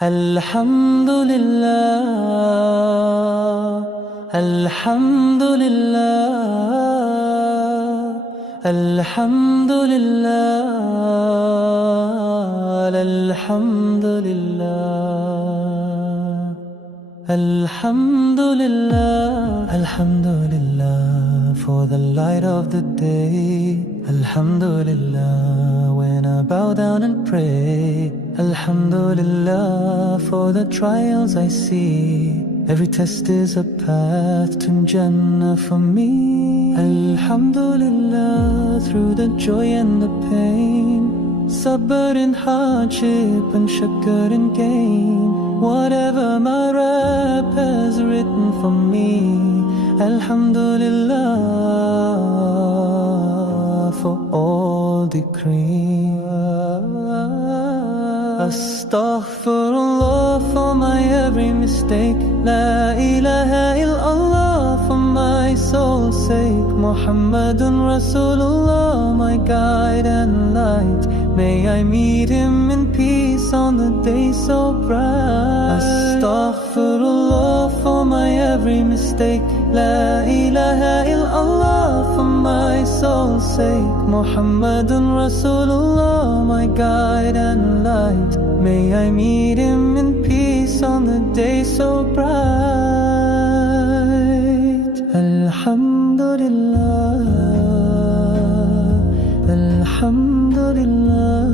Alhamdulillah, Alhamdulillah, Alhamdulillah, Alhamdulillah, Alhamdulillah, Alhamdulillah for the light of the day. Alhamdulillah when I bow down and pray. Alhamdulillah for the trials I see. Every test is a path to Jannah for me. Alhamdulillah through the joy and the pain, sabr and hardship and shukr and gain. Whatever my Rabb has written for me, Alhamdulillah for all decree. Astaghfirullah for my every mistake. La ilaha illallah for my soul's sake. Muhammadun Rasulullah, my guide and light. May I meet him in peace on the day so bright. Astaghfirullah for my every mistake. La ilaha illallah for my soul's sake. Muhammadun Rasulullah, my guide and light. May I meet him in peace on the day so bright. Alhamdulillah, Alhamdulillah,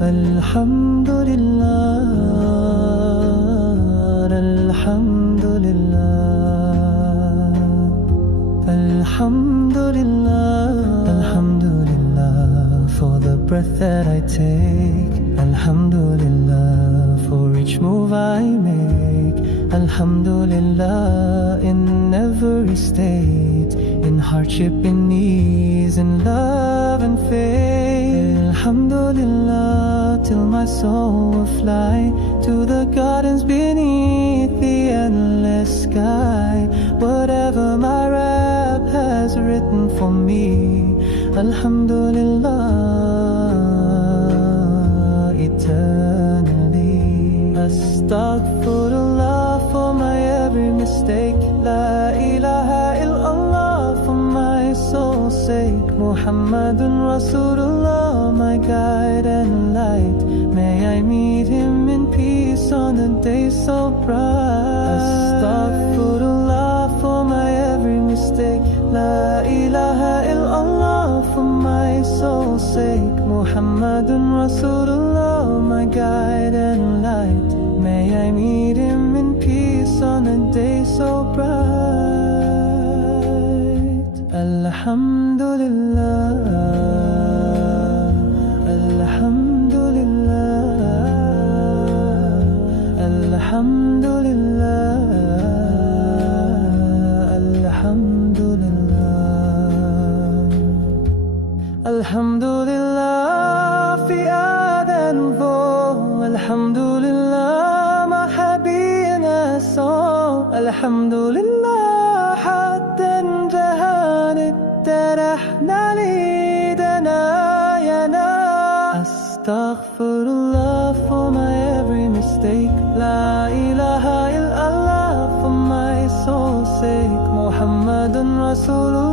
Alhamdulillah, Alhamdulillah, Alhamdulillah, Alhamdulillah for the breath that I take. Alhamdulillah for each move I make. Alhamdulillah in every state, in hardship, in ease, in love and faith. Alhamdulillah till my soul will fly to the gardens beneath the endless sky. Whatever my Rabb has written for me, Alhamdulillah eternally. Astaghfirullah for my every mistake. La ilaha illallah for my soul's sake. Muhammadun Rasulullah, my guide and light. May I meet him in peace on the day so bright. Astaghfirullah for my every mistake. La ilaha illallah for my soul's sake. Muhammadun Rasulullah, my guide and light. May I meet him in peace on a day so bright. Alhamdulillah, Alhamdulillah, Alhamdulillah, Alhamdulillah, Alhamdulillah fi adan vo. Alhamdulillah Alhamdulillah حتى الجهان اترحنا ليدنا ينا. Astaghfirullah for my every mistake. La ilaha illallah for my soul's sake. Muhammadun Rasulullah.